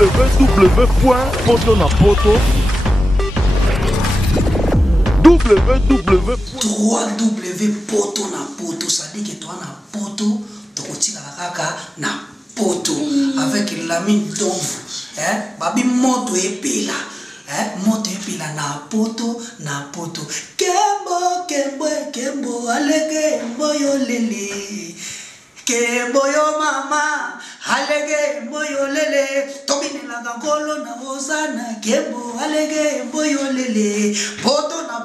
www.potonapoto www.potonapoto, ça dit que toi na poto, tu continues à na poto avec l'ami d'ombre, babi moto epela, moto epela na poto, kembo, alege mboyo lele, kembo yo mama, alege mboyo lele, tomine la gangolo na ozana, kembo alege mboyo lele, poto na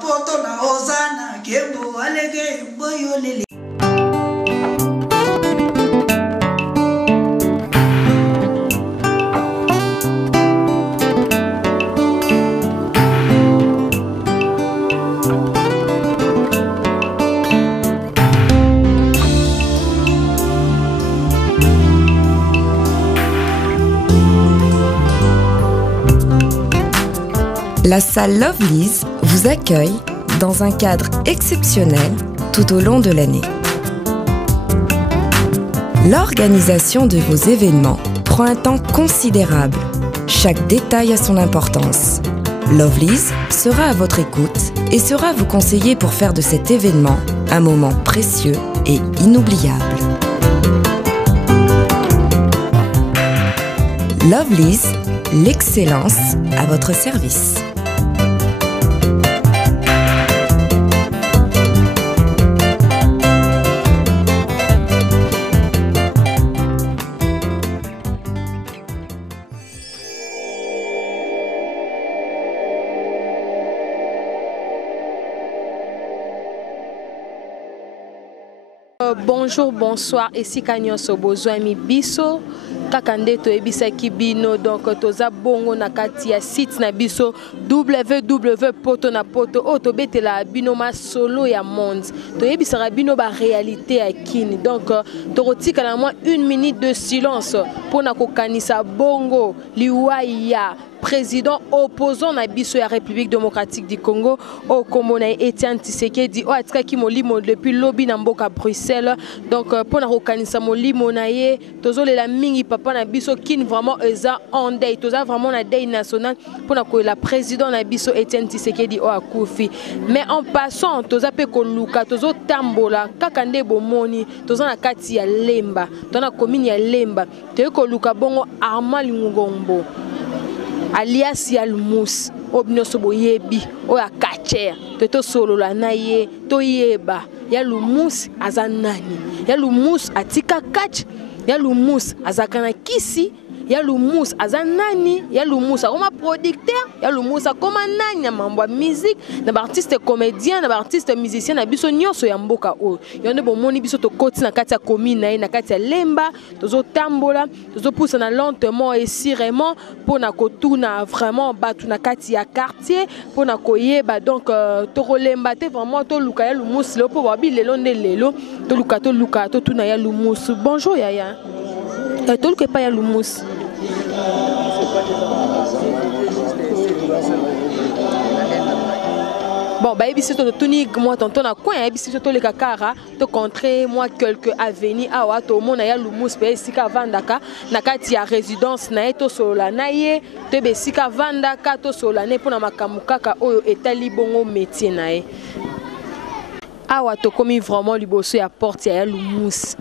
ozana, kembo alege mboyo lele. La salle Lovely's vous accueille dans un cadre exceptionnel tout au long de l'année. L'organisation de vos événements prend un temps considérable. Chaque détail a son importance. Lovely's sera à votre écoute et sera vous conseiller pour faire de cet événement un moment précieux et inoubliable. Lovely's, l'excellence à votre service. Bonjour, bonsoir, ici Kanyon Sobozo Ami Biso. Kakande to ebisa kibino donc toza bongo na kati ya site na biso www.potonapoto to betela bino ma solo ya monde to ebisa bino ba réalité ya kini donc to rotika na moi 1 minute de silence pour na kokanisa bongo liwaya président opposant na biso ya République démocratique du Congo au Komona Etienne Tshisekedi o atika ki molimo depuis lobby na mboka Bruxelles donc pour na kokanisa molimo na ye tozolela mingi papa na biso kin vraiment eza en deuil toza vraiment na deuil national pour na ko la président na biso Etienne Tshisekedi o akufi mais en passant toza pe ko luka tozo tambola kaka nde bomoni toza na kati ya Lemba tona commune ya Lemba te ko luka bongo Armand Ngombo alias Yalmous obinoso boyebi o ya kacher to solo la na ye to yeba Yalmous azanani Yalmous atika catch Yalmous azakana kisi Yalmous azanani Yalmous akoma producteur Yalmous akoma nani mambo ya musique na ba artiste comédien na ba artiste musicien na biso nyonso ya mboka o yonde bomoni biso to koti na kati ya commune na kati ya Lemba tozo tambola tozo poussa na lentement et sirement pour na kotuna vraiment batu na kati ya quartier pour na koyeba donc to Lemba te vraiment to luka Yalmous le po babi lelo nde lelo to luka to tuna Yalmous bonjour yaya to luka pa Yalmous. Bon, bah, ici, moi, tonton, na coin, ici, to le kakara, to contrer, moi, quelques avenues, awa, to mon, ya, Lumous, sika, vandaka, na kati ya résidence, na eto, sola, na ye, te be, sika, vandaka, to sola, ne, pona makamukaka, oyo, etali, bongo, métier, na ye. Awa, to komi vraiment, liboso, ya porte, ya, Lumous.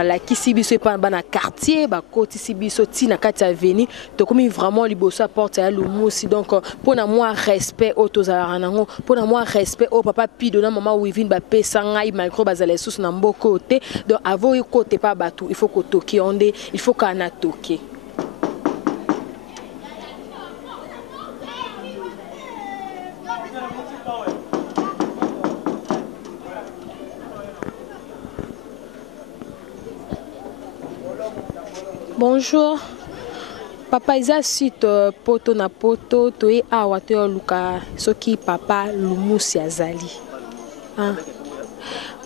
La kisi biso pa na quartier ba koti si biso ti na kati avenue to komi vraiment liboso porte ya Lumous donc pour na moi respect au tozala nango pour na moi respect au papa pido na maman Wivine ba pesa ngai micro bazala sous na mboko te donc avo côté pas batu il faut ko toki onde il faut kana toki. Bonjour, papa isa site poto na poto toye awa te luka soki papa Lumous azali.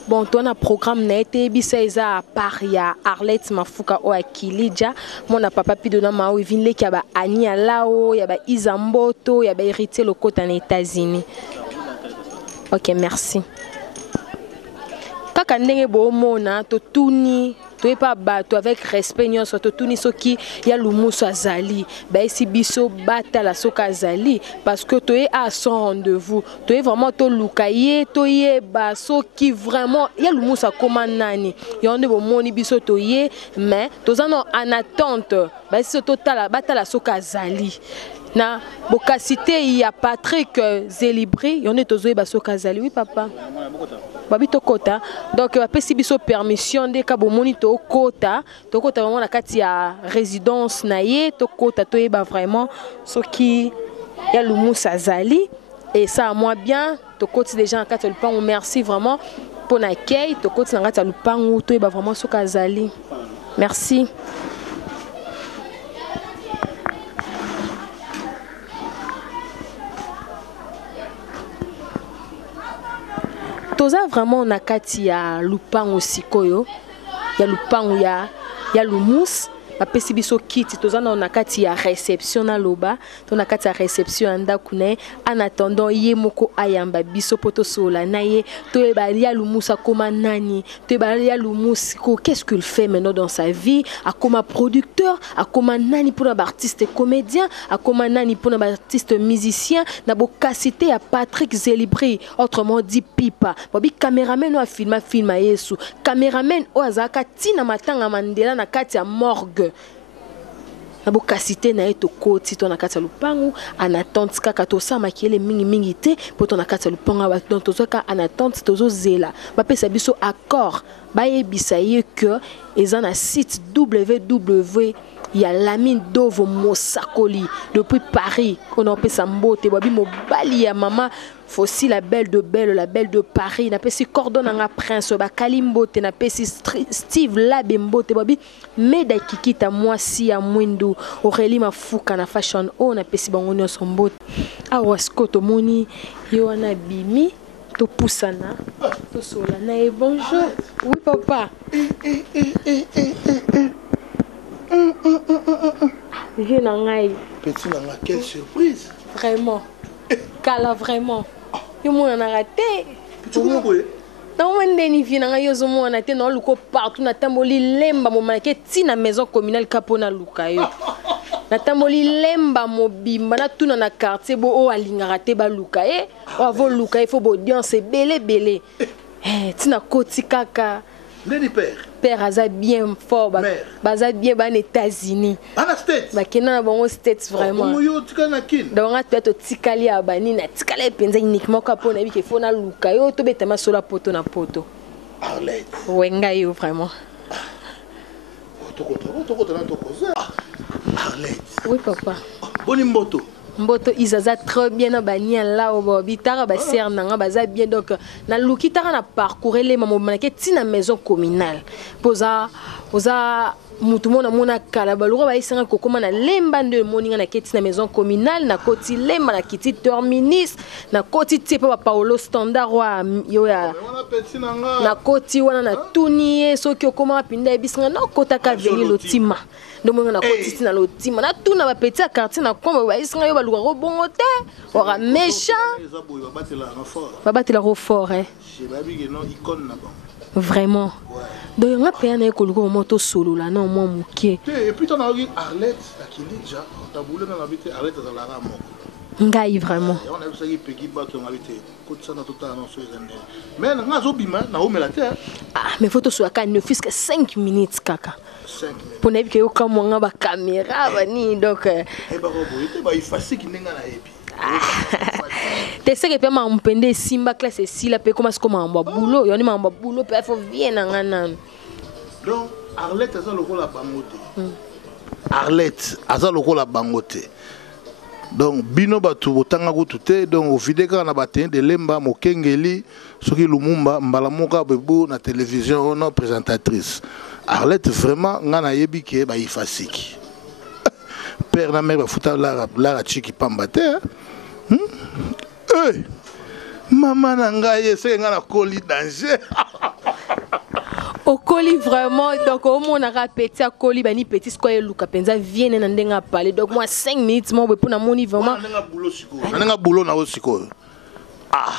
Bon, toi na programme na été bisa isa à part ya Arlette Mafuka o akilija mon papa pidona ma Wivine le ki ba ani alao ya ba Izamboto ya ba héritier le côté en États-Unis. OK, merci. Kaka ndenge bo mona to tuni toye pas bato avec respect nyonso to tuni soki ya lumuso azali ba esi biso batala soka azali parce que toye à son rendez-vous toye vraiment to lukaye toye ba soki vraiment ya lumuso akoma nani yonde bo moni biso toye mais tozana en attente ba esi totala batala soka azali na bokasite ya Patrick Zélibri yonde tozoye ba soka azali. Oui papa babito kota donc bapesi biso permission de ka bomoni to kota vraiment na kati ya résidence na ye to kota to yeba vraiment soki ya lumusa azali et ça moi bien to koti déjà na kati ya lupango. Merci vraiment pour l'accueil to koti na kati ya lupango to yeba vraiment soka azali. Merci. Toza vraiment na kati ya lupango sikoyo ya lupango ya lumus apesi biso kiti toza na kati ya réception na loba to na kati ya réception anda kune en attendant ye moko ayamba biso poto sola na ye to ya lumusa koma nani to ya lumus ko qu'est-ce qu'il fait maintenant dans sa vie a comme producteur a comme nani pour un artiste comédien a comme nani pour un artiste musicien na bokasité ya Patrick Zélibri autrement dit Pipa bobi cameraman o filma yesu cameraman o azaka tina matanga Mandela na kati ya morgue na bokasité na eto koti to na kati ya lupangu en attente kaka to sa makiele mingi te po to na kati ya lupangu ba donc to zoka en attente tozo zela ba pesa biso accord ba yebisa ye que ezana site www ya Lamine Dovo Mosakoli depuis Paris on a pesa mbote babi mobali ya mama Fossi la belle de Paris na pesi cordon nga prince ba kalimbote na pesi Steve Labembote babi meda kikita mwasi ya mwindu Aurélie Mafuka na fashion o na pesi bango nyonso mbote awa skoto moni yo wana bimi to pusana to sola na e bonjour. Oui papa. Je n'engaille. Petit nanga, quelle surprise. Vraiment. Kala vraiment. Yo mona na raté. Tu comprends? Non ndeni vina nga yo zo mona te na luko partout na tamboli lemba mo manake ti na maison communale kapona luka yo. Na tamboli lemba mobimba na tuna na quartier bo o alingara te ba luka e o avo luka il faut bo audience belé. Ti na koti kaka. Ndeni père. Père aza bien fort baza bien ban États-Unis. Ana States. Ba kena na bango States vraiment. Como yo tika na kin. Donc on to tikali ya bani na tikala penza uniquement kapona bi ke fona luka yo to betama sola poto na poto. Arlette. Wenga yo vraiment. Arlette. Oui papa. Boni mboto. Mboto izaza très bien na bania là au bitara ba ser nanga baza bien donc na lukitara na parcourir les maman manake tina maison communale poza mutu mona kala baluko ba isenga kokoma na lemba nde moninga na keti na maison communale na koti lemba na kiti terminus na koti tepa ba Paulo standard wa yo ya na koti wana na tunie soki okoma pinda ebisinga na kota ka veni lotima ndo monga na koti tina lotima na tuna ba petit quartier na komba ba isenga yo baluka ko bongo te ora méchant babatela ro fort vraiment donc on a payé un école comme moto solo là non moi muké et puis on a eu Arlette qui déjà ta boule dans la vie Arlette dans la rame ngai vraiment on a vu ça qui pegi ba to ngabité ko tsana to ta non so ezende mais nga zo bima na o melate ah mais photo so aka ne fisque 5 minutes kaka 5 minutes pour ne que comme on ba caméra ba ni donc e ba ko boite ba ifasi ki nenga na epi te sais que pe ma mpende simba classe si la pe comment comment mba boulot yoni mba boulot pe faut bien ngana donc Arlette aza lokola bangote Arlette aza lokola bangote donc bino batu botanga ko tuté donc au vidéo na batin de lemba mokengeli soki lumumba mbala moka bebu na télévision no présentatrice Arlette vraiment ngana yebi ke ba ifasiki père na mère ba futa la chiki pambate hey maman nangaye c'est ngana koli danger au colis vraiment donc au moins on a petit à colis bani petit square luka penza vienne na ndenga parler donc moi 5 minutes moi pour na moni vraiment nanga boulot na osiko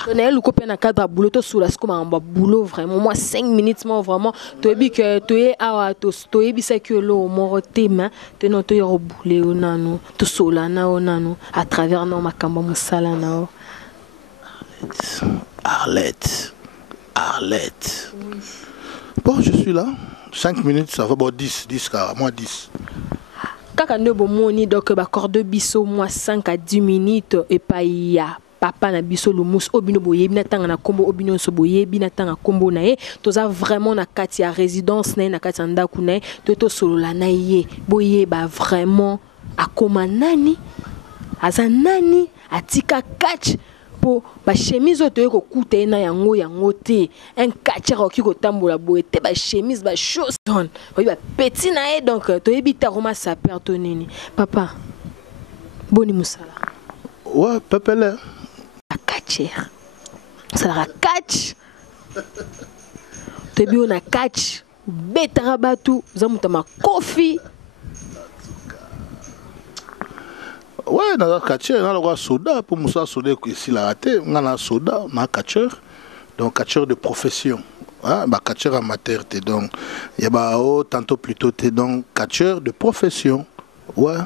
On a eu le copain à cadre boulot, tout sous la comme un boulot vraiment. Moi 5 minutes moi vraiment. Tu as dit que tu es à tu es bisa que l'eau mon thème, tu non tu es au boulot onano, tu solana onano à travers nos makamba musala nao. Arlette. Bon, je suis là. 5 minutes, ça va. Bon, 10 car moi 10. Quand on a bon moni donc ba corde biso moi 5 à 10 minutes et pas ya. Papa na biso le mousse obino boye bina tanga na kombo obino so boye bina tanga kombo na ye toza vraiment na kati ya résidence na kati ya ndaku na to solola na ye boye ba vraiment akoma nani aza nani atika catch po ba chemise to ko kuta na yango te un catcher ki ko tambola boye te ba chemise ba chose don boye ba petit na ye donc to ebita roma sa perte nini papa boni musala ouais pepele catcher ça la catch te bio na catch betara batu zamuta ma kofi ouais na catcher na le soda pour musa soda ici la raté na soda na catcher donc catcher de profession hein ba catcher amateur te donc il y a ba tantôt plutôt te donc catcher de profession ouais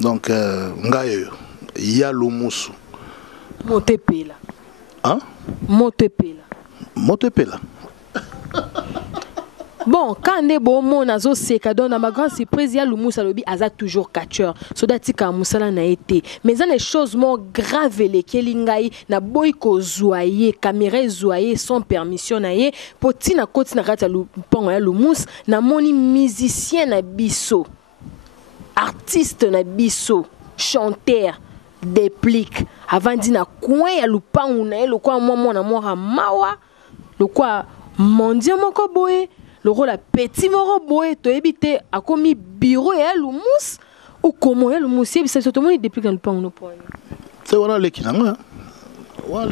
donc ngayo ya lumusu Montepela. Hein? Montepela. Bon, quand on est bon, on a dans ma grande surprise, il y a le moussa lobi, aza toujours catcheur. So dati ka moussala na été. Mais il y a des choses moins graves les kelingai na boy ko zoyer, caméra zoyer sans permission na ye. Poti na koti na kati lu pang ya le mousse na moni musicien na biso. Artiste na biso, chanteur. Déplique avant dina coin ya lupangu na le quoi moi na moi mawa le quoi mondia moko boye le rôle petit moko boye to ebité a commis bureau ya lumus ou comment ya lumus c'est tout le monde déplique dans lupangu no point c'est voilà l'équinanga ouais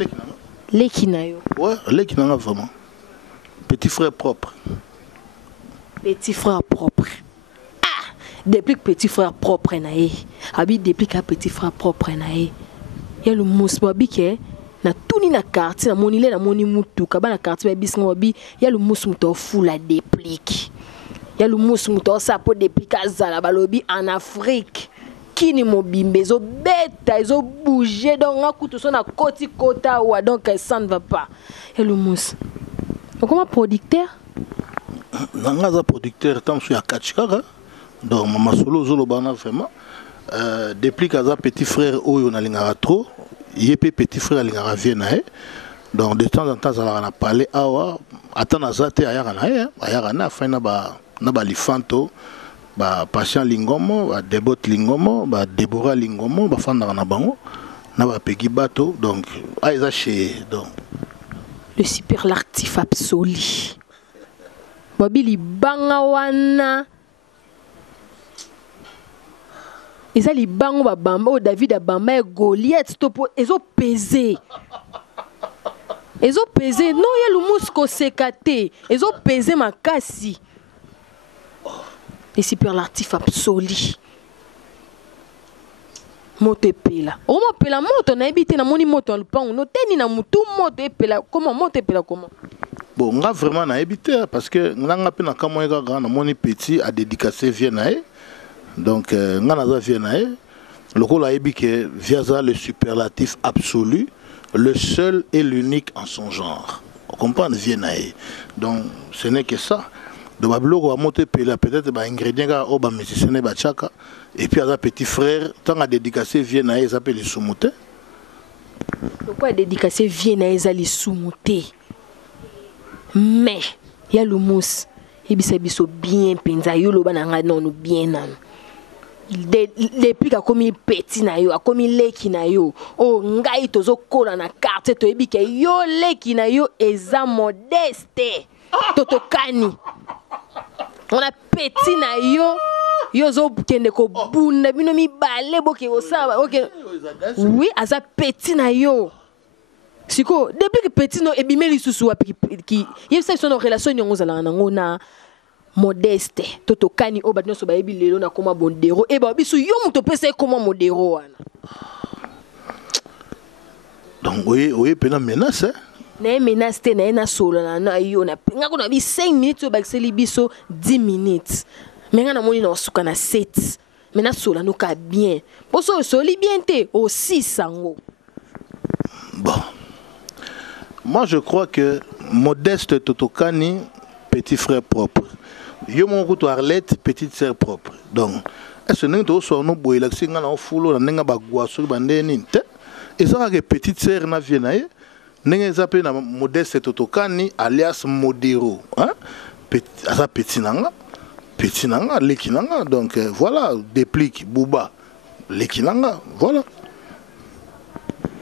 l'équinayo ouais l'équinanga vraiment petit frère propre depuis que petit frère propre nae abi depuis que petit frère propre nae ya le musbabi ke na tuni na quartier na monile na moni mutu ka ba na quartier ba bisinga bi ya le musmuto fula déplique ya le musmuto sa po déplique azala balobi en Afrique kini mobimbe zo beta zo bouger donc akutu so na koti kota wa donc ça ne va pas ya le mus comment producteur nanga za producteur tant sur ya kachikaka donc mama solo zolo bana vraiment depuis que petit frère oyo na lingara trop yepé petit frère lingara vienne donc de temps en temps ça va parler awa atana zate ayaka na faina ba lifanto ba patient lingomo ba debot lingomo ba Deborah lingomo ba fanda na bango na ba pegi bato donc aiza chez donc le superlatif absolu babili banga wana ils allaient bango ba bamba o David a bamba et Goliath topo ezo peser non ya lumusco sekate ezo peser makasi les superlatif absolu moto epela o mo pela moto na ebité na moni moto le pan no teni na mutu moto epela comment moto epela comment bon nga vraiment na ebité parce que nga pe na kamoyeka grand na moni petit a dédicacé Viennae. Donc, Nganaza Viennae, le rôle a été que Viaza le superlatif absolu, le seul et l'unique en son genre. On comprend Viennae. Donc, ce n'est que ça. Donc, Bablo va monter peut-être des ingrédients au bas musicien Bachaka. Et puis, à petit frère, tant à dédicacer Viennae, ils appellent les Soumouté. Pourquoi dédicacer Viennae, ils les Soumouté? Mais, il y a le mousse. Il y a bien penza, il y a non bien nan. Depuis a commis petit na yo, a commis leki na yo. Oh ngai tozo kola na carte to ebi ke yo leki na yo eza modeste. Totokani. On a petit na yo. Yo zo kende ko bunda bino mi bale boke osaba. OK. Oui, aza petit na yo. Siko depuis que petit no ebimeli susu api ki yebisa so no relation nyongo zala nango na modeste totokani o badino so bayebi lelo na koma bondero e ba biso yo muto pesa koma modero wana Donc oui pena menace hein. Na menace te na solo na yo na nga ko na bi 5 minutes au bakseli biso 10 minutes. Mais nga na moni na suka na 7. Mais na solo no ka bien. Poso soli bien te au 6 sango. Bon. Moi je crois que Modeste Totokani petit frère propre. Yo mon kuto Arlette petite sœur propre. Donc est-ce que nous sommes no boy la singa na fulo na nga bagwa so bande ni te. Et ça que petite sœur na vienaye. Nenga zape na Modeste Totokani alias Modero hein petit nanga lekinanga donc voilà déplique Bouba lekinanga voilà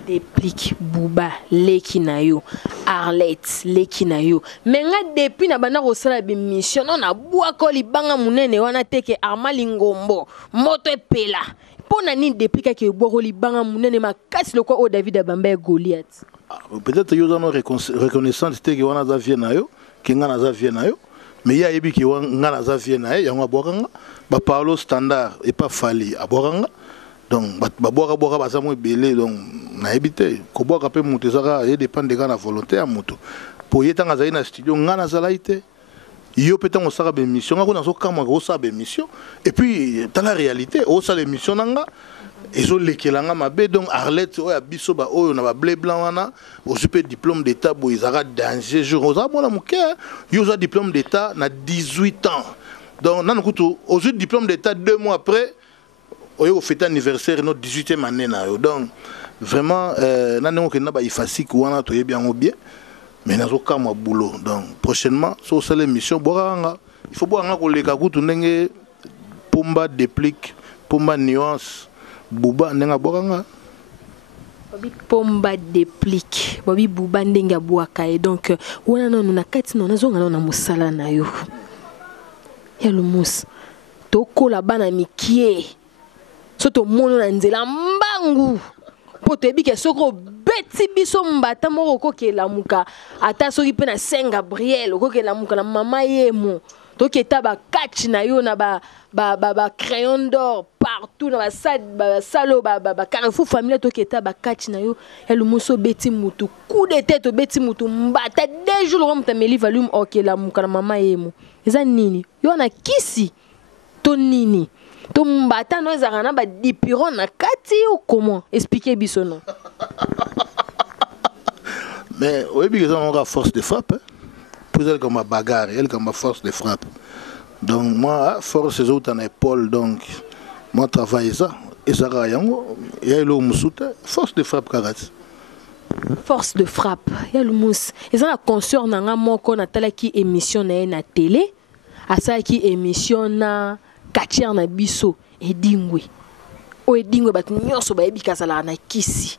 déplique Bouba lekinayo Arlette lekinayo mais nga depuis na bana ko sala bi mission na bua ko libanga munene wana teke Armali Ngombo moto epela pona ni déplique ke boko libanga munene makasi lokwa o David Abamba Goliath. Peut-être que vous avez reconnaissance que vous avez vu nayo, que vous avez vu nayo, mais il y a des qui vous avez vu nayo, il y a un boiranga, bah parlo standard et pas fali à boiranga, donc bah boire bah ça moi belé donc na habité, ko boire après monter ça, il dépend des gars la volonté à moto. Pour y être dans un studio, on a zalaité. Yo peut-être on sera émission, on a so kama on sera émission, et puis dans la réalité, on sera émission nanga. Et so lekelanga mabe donc Arlette oya biso ba oyo na ba blé blanc wana osupe diplôme d'état bo izara danger jour oza bona muke yo za diplôme d'état na 18 ans donc nan kutu ozu diplôme d'état 2 mois après oyo fête anniversaire notre 18e année na yo donc vraiment nan ngo na ba ifasik wana to yebi yango bien mais nazo kama boulot donc prochainement so sala émission boranga il faut boanga ko leka kutu ndenge pomba déplique pomba nuance Bouba nenga boranga Babi pomba déplique Babi Bouba ndenga boaka et donc wana non na kati non nazonga na musala na yo ya lumus toko la bana mikie soto mono na nzela mbangu poto ebike soko beti biso mbata moko kokela muka ata soki pe na Saint Gabriel kokela muka na mama yemo toki eta ba catch na yo na ba crayon d'or partout na ba salo ba Carrefour familial toki eta ba catch na yo elu muso beti mutu coup de tête beti mutu mbata 2 jours comme tameli volume okela muka na mama yemo eza nini yo na kisi to nini to mbata no ezaka na ba dipiron na kati ou comment expliquer biso non. Mais oui bien on a force de frappe hein? Pour elle comme ma bagarre elle comme ma force de frappe donc moi force ces autres en épaule donc moi travaille ça et ça rayango et elle au musuta force de frappe karate force de frappe ya le mus ils ont la conscience na moko na tala ki émission na télé asa ki émission na katier na biso edingwe o edingwe bat nyonso ba yebi kasala na kisi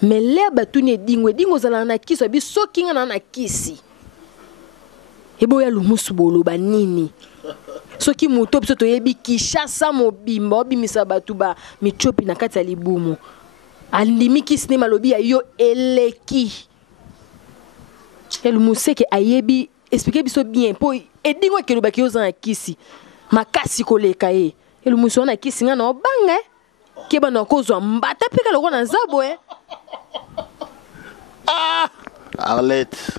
mais les batuni edingwe dingo zala na kisi biso kinga na kisi ebo ya lumusu bolo banini soki moto biso to yebi Kishasa mobimba obimisa batu ba michopi na kati ya libumu andimi kisine malobi ya yo eleki ya lumusu ke ayebi expliquer biso bien po edingo ke lobaki yo za kisi makasi koleka ye lumusu na kisi nga na obanga ke bana kozwa mbata peka lokona na zabo Arlette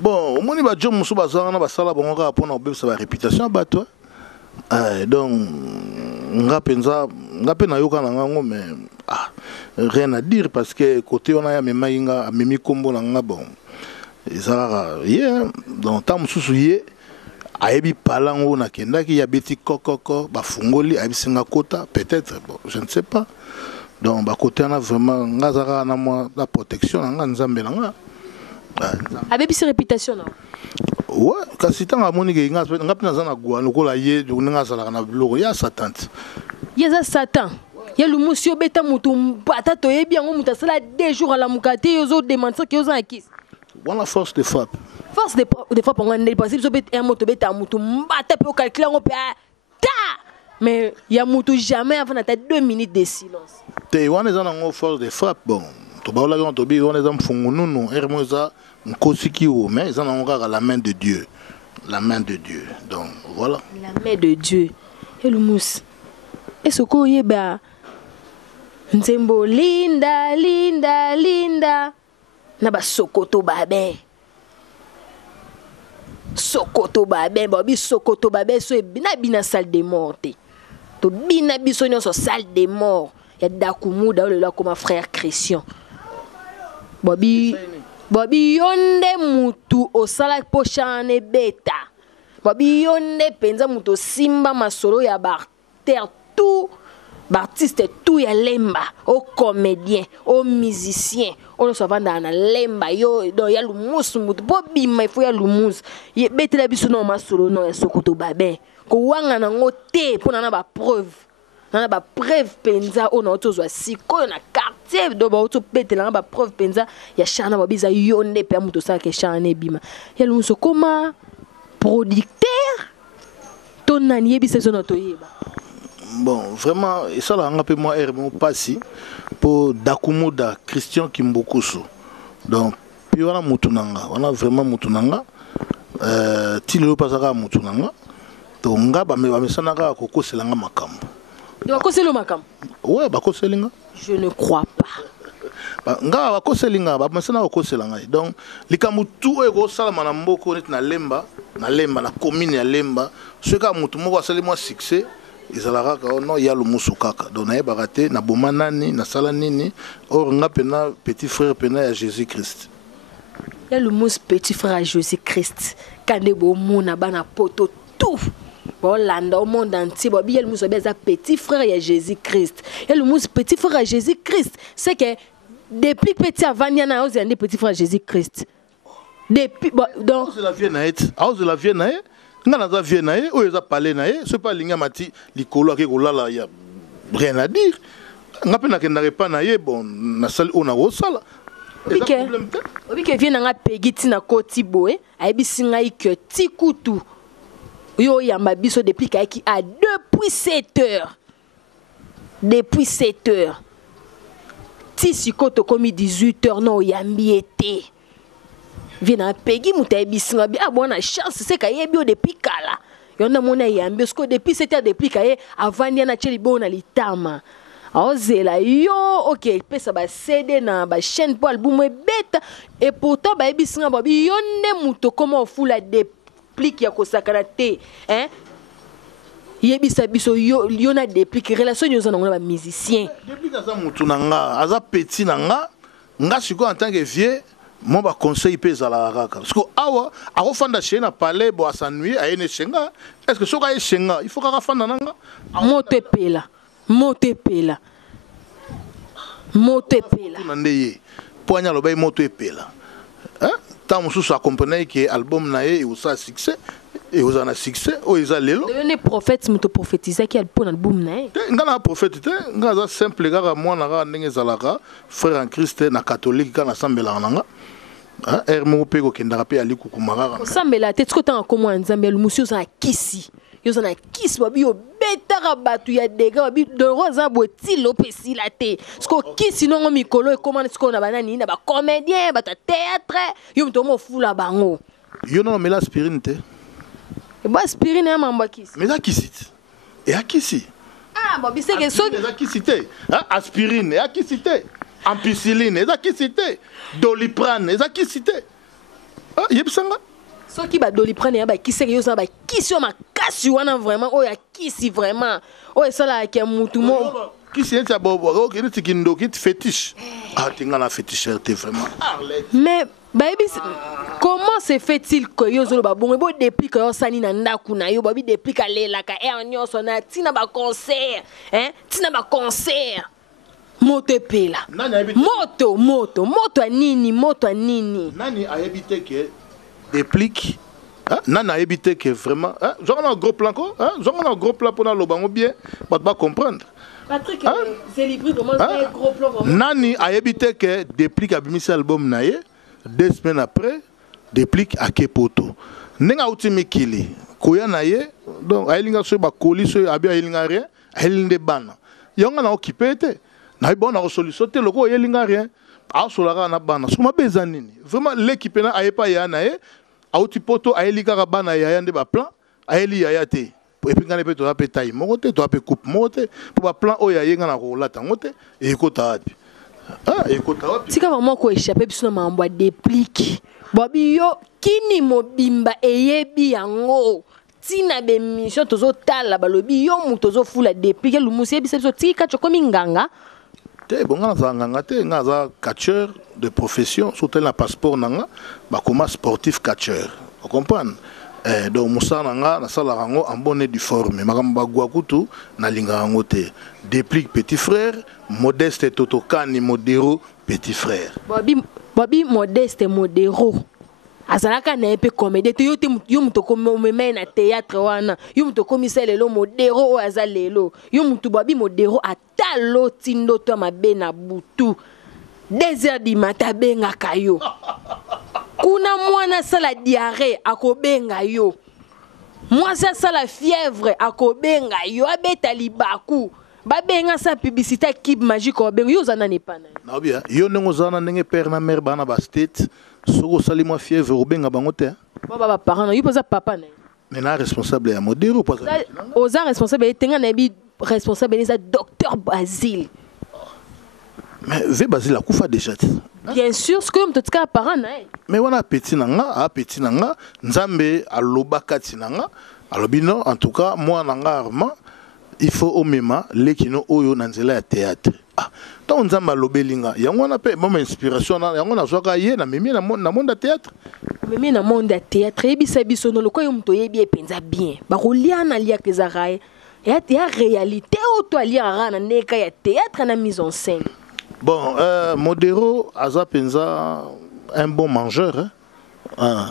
bon au moni ba jom musu bazana ba sala bongo ka pona obebisa ba réputation bato donc ngapenza ngapena yoka na ngango mais rien à dire parce que côté on a ya mema inga memi kombo na nga bon ezara yeah donc tam susu ye ayebi palango na kendaki ya beti kokoko ba fungoli abisinga kota peut-être bon je ne sais pas donc ba côté on a vraiment ngazara na moi la protection nga nzambe na nga avec sa réputation non ouais kasi tanga moni ke nga pena za na gwa lokola ye nga sala na bloko ya satan yeza satan ya lumusio beta mutu mbata to yebi yango muta sala 2 jours à la mukate yozo démentir que yozo akis wana force de frappe on a dépassé so beta un moto beta mutu mbata pe calculer ngo pe ta mais ya mutu jamais avant na 2 minutes de silence te wana za na ngo force de frappe bon to ba la to bi wana za mfungununu hermosa nkosiki o mais ils en ont encore la main de Dieu donc voilà la main de Dieu et le mousse et ce qu'on y ba Nzembo linda linda linda na ba Sokoto babe. Sokoto babe, babi Sokoto babe so bina salle de mort. To bina biso nyonso salle de mort. Ya dakumuda ole la comme frère Christian. Babi yonde mutu osala pochane beta. Babi yonde penza mutu simba masolo ya barter tout. Artiste tout ya lemba, au comédien, au musicien, on se vend dans lemba yo do ya lumus mutu bobi mai fo ya lumus. Ye betela biso no masolo no ya Sokoto babe. Ko wanga na ngote pona na ba preuve. Na ba preuve penza on a tozwa siko na quartier do ba auto betela na ba preuve penza ya chana babiza yonde pe mutu sa ke chana bima. Ya lumus koma producteur ton nani yebi saison to yeba. Bon, vraiment, et ça là, on a peu moins erreur passé pour Dakumuda Christian Kimbokusu. Donc, puis on a Mutunanga, on a vraiment Mutunanga. Tilo pasaka Mutunanga. Donc, on a mais ça n'a pas koko selanga makambo. Donc, koko selo makambo. Ouais, bako selinga. Je ne crois pas. Nga bako selinga, ba masana koko selanga. Donc, likamu tout ego salama na mboko net na lemba na commune ya lemba. Ce ka mutu moko asali moi succès. Izalaka non ya lumusu kaka donc na baraté na bomanani na sala nini or nga pena petit frère pena ya Jésus Christ ya lumus petit frère à Jésus Christ kande bo mona bana poto tout bon landa au monde entier bo bi ya lumus beza petit frère ya Jésus Christ ya lumus petit frère à Jésus Christ c'est que depuis petit avant il y en a des petit frère à Jésus Christ depuis bon donc c'est la vie naït de la vie naït ngana za vie naït ou eza parler naït c'est pas linga mati likolo ke kolala ya rien à dire nga pena ke ndare pa naït bon na sali ona go sala obi ke vient nga pegiti na koti boé ayebi singa que tikutu yo yamba biso depuis ki à depuis 7 heures ti sikoto komi 18 heures no yambi été vina pegi mutayebi singa bi abona chance c'est kaye bio depuis kala yona mona yambi parce que depuis 7 heures depuis kaye avant na cheli bona litama Ozela yo ok pesa ba CD na ba chaîne pour album beta et pourtant ba ebisinga ba yonde muto comment fula déplique ya kosakana te hein yebisa biso yo na déplique relation yo za na ba musicien déplique za mutu nanga aza petit nanga nga siko en tant que vieux mon ba conseil pesa la raka parce que awa akofanda chez na palais bo asanui ayene chenga est-ce que soka chenga il faut ka fanda nanga motepela nandeye poanya lobai moto epela hein tant mususu accompagner que album na ye ou ça succès et vous en a succès ou ils a lelo le prophète muto prophétiser qui album na ye ngana prophète te ngana simple gara mwana ga ndenge zalaka frère en Christ na catholique kana sambela nanga hein hermo pe ko kendaka pe ali kukumara sambela te tskota ko mwa nzambe lu musu za kisi yo zana kisi babi yo betara batu ya dega babi de rosa boti lopesi la te sko kisi nongo mikolo e comment sko na banani na ba comédien ba théâtre yo mtomo fula bango yo non mais l'aspirine te ba aspirine ya mamba kisi mais la kisi et a kisi ah babi c'est que so la kisi te aspirine et a kisi te ampicilline et a kisi te doliprane et a kisi te ah yebsanga so qui ba doliprane ya ba kisi yo za ba kisi yo makasi wana vraiment o ya kisi vraiment o ça là qui mutu mo kisi enta bobo o ki tikindo ki fétiche ah tinga na fétiche te vraiment mais baby comment se fait-il que yo zo ba bon bo depuis que yo sani na ndaku na yo babi depuis ka lela ka e nyonso na tina ba concert hein tina ba concert moto pela moto anini nani a habité que déplique nani a habité que vraiment genre un gros plan quoi genre un gros plan pour na lobango bien pas comprendre Patrick c'est libre comment un gros plan vraiment nani a habité que déplique abimisa album na ye 2 semaines après déplique à Kepoto nenga utimi kili koya na ye donc ayelinga so ba koli so abi ayelinga rien ayelinde bana yonga na occupé te na bon na solution te loko ayelinga rien a solara na bana suma bezanini vraiment l'équipe na ayepa ya na ye auti poto ayelika ka bana ya yande ba plan ayeli ya te et puis ngane pe to ape taille mokote to ape coupe mokote pour ba plan oya yenga na ko lata ngote e ko tapi e ko tapi tika vraiment ko échapper biso na mambo déplique bobi yo kini mobimba eyebi yango tina be mission tozo tala balobi yo mu tozo fula déplique lumusi ebi biso tika chokomi nganga te bonga za nganga te ngaza catcheur de profession surtout na passeport nanga ba comme sportif catcheur vous comprenez. Donc Moussa Nanga na sala rango en bonne du forme makamba guakutu na linga rango te déplique petit frère Modeste Totokani Modero petit frère Bobby Modeste Modero azalaka na epe comédie to yote yo muto ko meme na théâtre wana yo muto komisa lelo Modero azalelo yo muto Bobby Modero atalo tindo to mabe na butu 2h du matin benga kayo kuna mwana sala diarrhée akobenga yo mwasa sala fièvre akobenga yo abeta libaku babenga sa publicité Kib Magique obenga yo zana ne pana na bien yo nengo zana ndenge père na mère bana ba state soko sali moi fièvre obenga bango te baba parent yo poza papa na mais na responsable ya Modero pas oza responsable etenga na bi responsable ni sa docteur Basile mais ve Basile akufa déjà. Bien sûr, ce que je me parent. Mais on a petit nanga, nzambe aloba kati nanga, alobino en tout cas moi nanga arma, il faut au même les kino oyo nanzela ya théâtre. Ah, donc nzambe alobelinga, yango na pe bon inspiration na yango na zoka ye na mimi na monde théâtre. Mimi na monde théâtre, ebisa biso no lokoyo mto yebi epenza bien. Ba rolia na lia kezaraye. Ya réalité auto alia na neka ya théâtre na mise en scène. Bon, Modero aza penza un bon mangeur. Hein?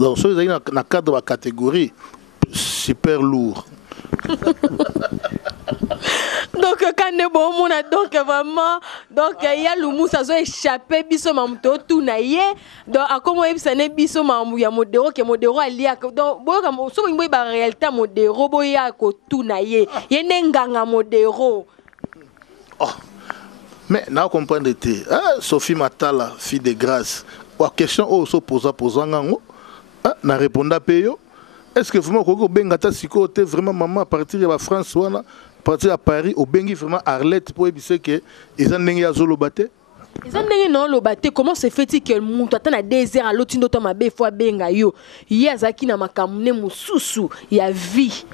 Donc, ceux qui sont dans le cadre de la catégorie super lourd. Donc, quand on bon donc vraiment, donc il y a le moussa zo échappé biso mamto tout naie. Donc, à comment il s'en est biso mamu ya Modero que Modero alia. Donc, bon comme so ngoi ba réalité Modero boya ko tout naie. Yene nganga Modero. Oh. Mais nous comprenons que Sophie Matala, fille de grâce, la question que se pose na répondre à Péyo. Est-ce que vraiment Koko Bengata Siko était vraiment maman à partir de la France ou à partir de Paris au Bengi vraiment Arlette pour éviter que ils ont n'engagé à Zolobate? Ils ont n'engagé non Lobate. Comment se fait-il que le monde attend à 2 heures à l'autre temps ma bé fois Benga yo? Yazaki na makamune mususu ya vie.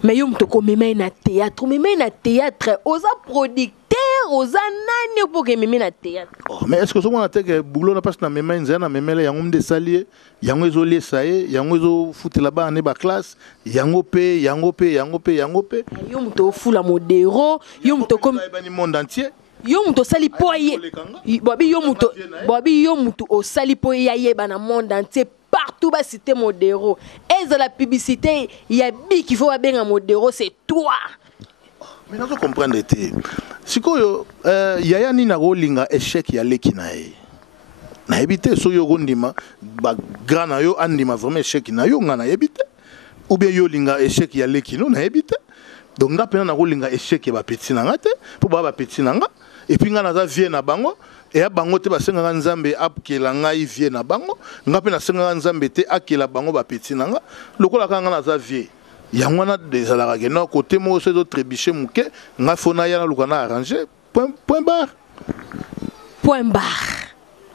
Mais yo mtoko meme na théâtre, oza producteur, oza nani pour que meme na théâtre. Oh, mais est-ce que ce qu'on a que boulot na passe na meme nzana meme la yango de salier, yango ezoli saye, yango ezo foutre là-bas en ba classe, yango pe. Yo mto fula Modero, yo mtoko ni monde entier. Yo mto sali poye. Bobi yo mto o sali poye ya yeba na monde entier. Partout bas cité Modero. Et dans la publicité, il y a bi qu'il faut bien un Modero, c'est toi. Mais nous comprenons que si quoi yaya ni na rolinga échec ya leki na e. Na ebité so yo gondima ba grand na yo andima vraiment échec na yo ngana ebité. Ou bien yo linga échec ya leki no na ebité. Donc nga pena na rolinga échec ba petit na ngate pour ba petit na nga et puis nga na za vie na bango. Et à bango te basenga nzambe apkela ngai vie na bango ngape na senga nzambe te akela bango ba petit nanga lokola kanga na za vie yango na des ala ke na côté mo se do trébicher muke nga fona ya na lukana arranger point barre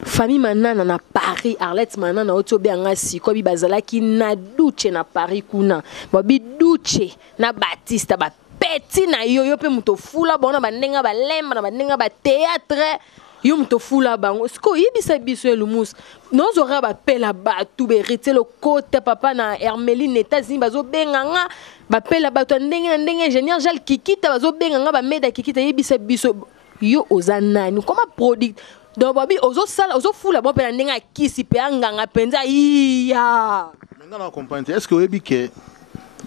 famille manana na Paris Arlette manana otobe anga siko bi bazalaki na duche na Paris kuna babi duche na Baptiste ba petit na yo pe muto fula bona bandenga ba lemba na bandenga ba théâtre. Yo mto fula bango sko yebisa biso elumus nos aura ba pela ba tout berite le côté papa na Hermeline États-Unis bazo benganga ba pela ba to ndenge ingénieur Jal Kikita bazo benganga ba meda Kikita yebisa biso yo ozanani comment produit donc babi ozo sala ozo fula bon pela ndenge kisi pe nganga penza iya maintenant on comprend est-ce que webi que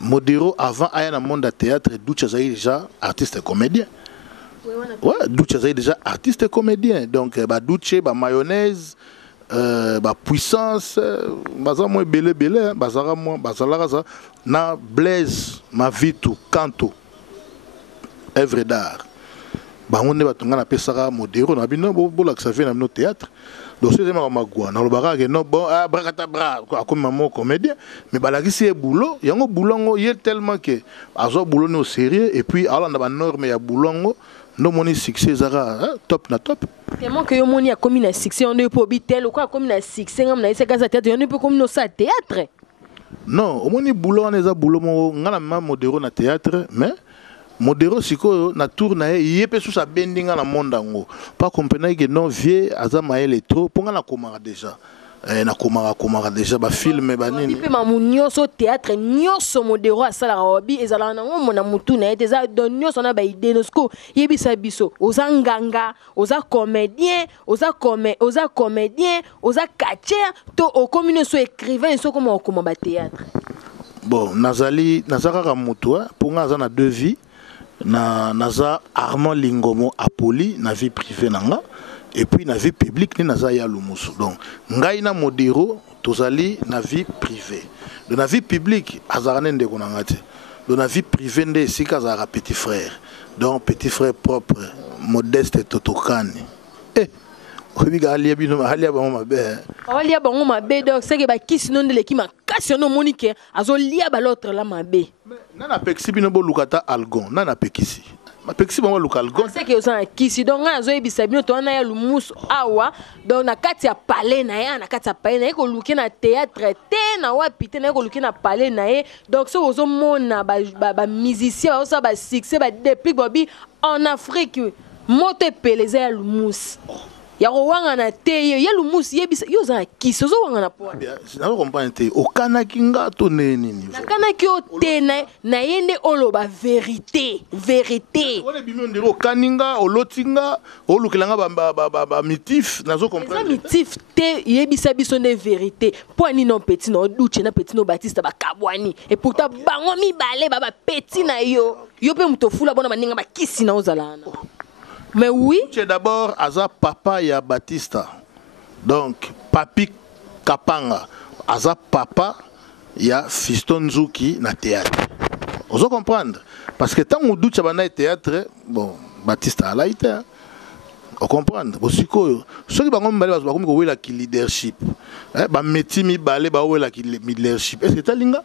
Modero avant aya na monde de théâtre Douche déjà artiste et comédien. Ouais, Douche c'est déjà artiste et comédien. Donc bah Douche, bah mayonnaise, bah puissance, bazar moi belé, bazara moi, bazalara ça. Na Blaise, ma vie tout, canto, œuvre d'art. Bah on est batunga na pesara Modero, na bino bo la que ça fait na no théâtre. donc c'est ma magua na lobaka que non bon brakata bra comme maman comédien mais balakisi boulot yango boulongo il tellement que azo boulot no sérieux et puis alors na ba norme ya boulongo no moni succès zara top na top tellement que yo moni a comme na succès on ne peut bitel quoi comme na succès ngam na ese kaza théâtre on ne peut comme no sa théâtre non au moni boulot on eza boulot mo ngala ma modéro na théâtre mais modéro siko na tour na ye pe sous sa bendinga na mondango pas comprendre que non vieux azama ele trop ponga na komara déjà na komara déjà ba film ba nini pe mamunyoso théâtre nyoso modéro asala obi ezala na mona mutu na eza don nyoso na ba idée nosko yebisa biso oza nganga oza comédien oza catcheur to o commune so écrivain so comme okoma ba théâtre bon nazaka mutu ponga za na deux vies naza Armand Lingomo Apoli na vie privée nanga et puis na vie publique ni naza ya lumusu donc ngai na modéro tozali na vie privée de na vie publique azarane ndeko nanga te de na vie privée nde sika za petit frère donc petit frère propre modeste totokani obiga alia bino alia bango mabe alia bango mabe donc c'est que ba kisi non de l'équipe kasi no monique azo lia ba l'autre la mabe nana pexi bino bo lukata algon nana pekisi ma pexi bango luka algon c'est que oza kisi donc azo ebisa bino to na ya lumus awa donc na kati ya palais na ya na kati ya palais na ko luki na théâtre te na wapi te na ko luki na palais na ye donc so ozo mona ba musicien ozo ba succès ba depuis bobi en Afrique moto peleza ya lumus ya wanga na te ya lumusi yebisa yo za kiso zo wanga na po na comprendre te okana kinga to neni ni nakana ki o te na yende oloba vérité on bimi ndiro kaninga olotinga olukelanga ba mitif nazo comprendre mitif te yebisa biso ne vérité po ni non petit no duche na petit no Baptiste ba kabwani et pourtant bango mi balé ba petit na yo pe mutofula bona maninga ba kisi na ozalana. Mais oui. C'est d'abord Aza papa ya Batista. Donc Papi Kapanga. Aza papa ya Fiston Nzuki na théâtre. Vous comprendre? Parce que tant qu'on doute na théâtre, bon, Batista a la été. Vous comprendre? Aussi que ceux qui vont me dire que la leadership. Ba métier mi balé ba la leadership. Est-ce que tu as linga?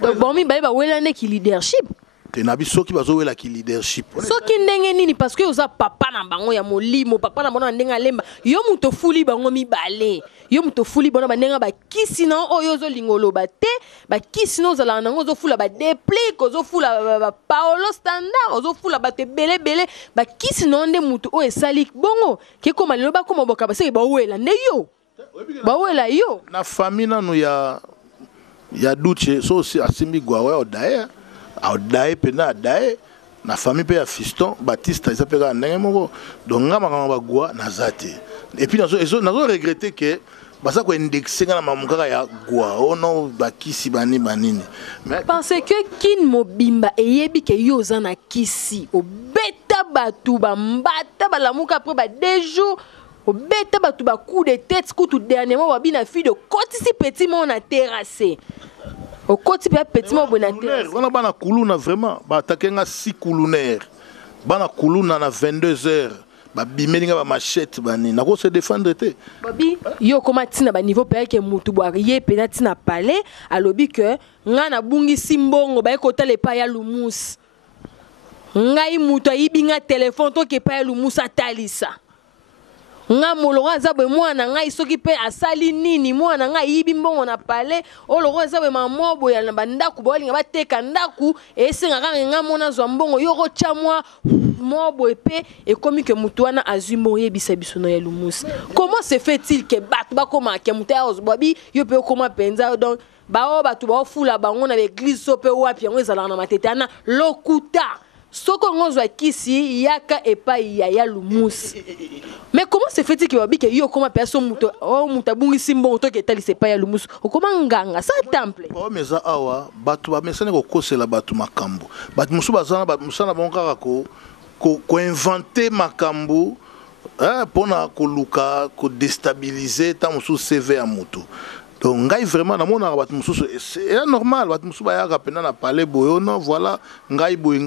Donc bon mi balé ba la qui leadership. Tenabi soki bazowe la ki leadership. Soki ndenge nini parce que oza papa na bango ya molimo papa na bango ndenga lemba yo muto fuli bango mibale yo muto fuli bango bandenga ba kisi na oyo zo lingolo ba te ba kisi no zala nango zo fula ba déplique zo fula ba Paolo standard zo fula ba te belé ba kisi no nde muto o esali bongo ke koma lelo ba koma boka ba se ba wela nde yo ba wela yo na famille na no ya duche so si asimbi gwa wa odaye Dae pena dae na famille pe ya Fiston Baptiste ils appellent ndenge moko donc ngama kama bagwa nazate et puis nazo regretter que basa ko indexer na mamukaka ya gwa ono bakisi banini mais parce que kin mobimba eyebi ke yoza na kisi obeta batu ba mbata balamuka après ba 2 jours obeta batu ba coup de tête coup dernièrement ba bina fille de côté si petit mon na terrassé au côté petit mo bonateur on a bana kuluna vraiment ba takenga 6 kulunaire bana kuluna na 22h ba bimelinga ba machette bani na ko se défendre te babi yo koma tina ba niveau pe ke mutu boari ye penati na palais alobi que nga na bungi simbongo ba ekota le pa ya lumus ngai mutu ayibinga téléphone to ke pa ya lumus atalisa nga molonga zabwe mwana ngai soki pe asali nini mwana ngai yibi mbongo na palais olonga zabwe mamobo ya bandaku bolinga bateka ndaku esenga kanga nga mona zwa mbongo yoko chamwa mobo epe ekomi ke mutu wana azwimbo yebisa biso na ya lumusi. Comment se fait-il que batu bakoma ke mutu ya ozbabi yo pe okoma penza donc bao batu bao fula bango na l'église so pe wapi yango ezala na matete ana lokuta soko ngozwa kisi yaka epa ya lumusi. Mais comment se fait-il que wabi ke yo koma personne muto o mutabungi simbo to ke tali se pa ya lumusi okoma nganga sa temple o meza awa batu ba mesane ko kosela batu makambo batu musu bazana batu musana bonka ko inventer makambo pona ko luka ko déstabiliser ta musu CV ya mutu. Donc ngai vraiment na mona batu musu c'est normal batu musu ba ya pena na parler boyo non voilà ngai boy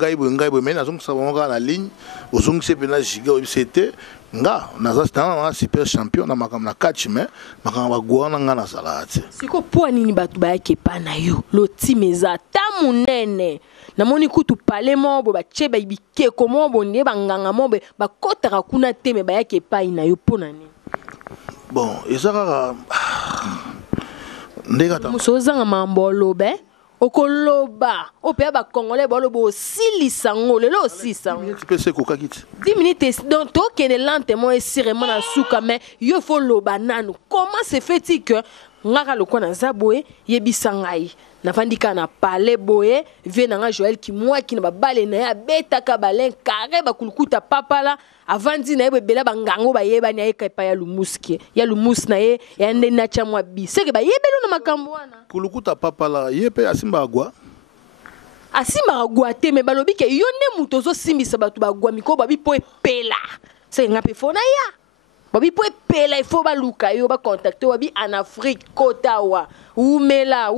mais na zonga sabonga na ligne ozongi se pena giga c'était nga naza super champion na makam na catch mais makam ba gwana nga na salati siko po nini batu ba yake pa na yo lo timeza ta munene na moni kutu pale mobo ba cheba ibike komo bonde banganga mobe ba kotaka kuna teme ba yake pa na yo pona nini bon ezaka ndeka ta musozanga mambolo be okoloba opea ba congolais bolobo silisa ngole lo sisa 10 minutes donc to kene lentement et sirement na suka mais yo faut loba nanu comment se fait-il que ngaka lokona zaboye yebisa ngai na fandika na pale boye vie na nga Joël ki moi ki na ba bale na ya beta ka balen carré ba kulukuta papala avandi na yebe bela bangango ba yeba ni ayeka pa ya lumuski ya lumus na ye ya nde na cha mwa bi seke ba yebelo na makambo wana kulukuta papala yepe asimba agwa te me balobi ke yo nde muto zo simbisa batu bagwa miko babi po epela se ngape fona ya babi po epela il faut ba luka yo ba contacter babi en Afrique kotawa umela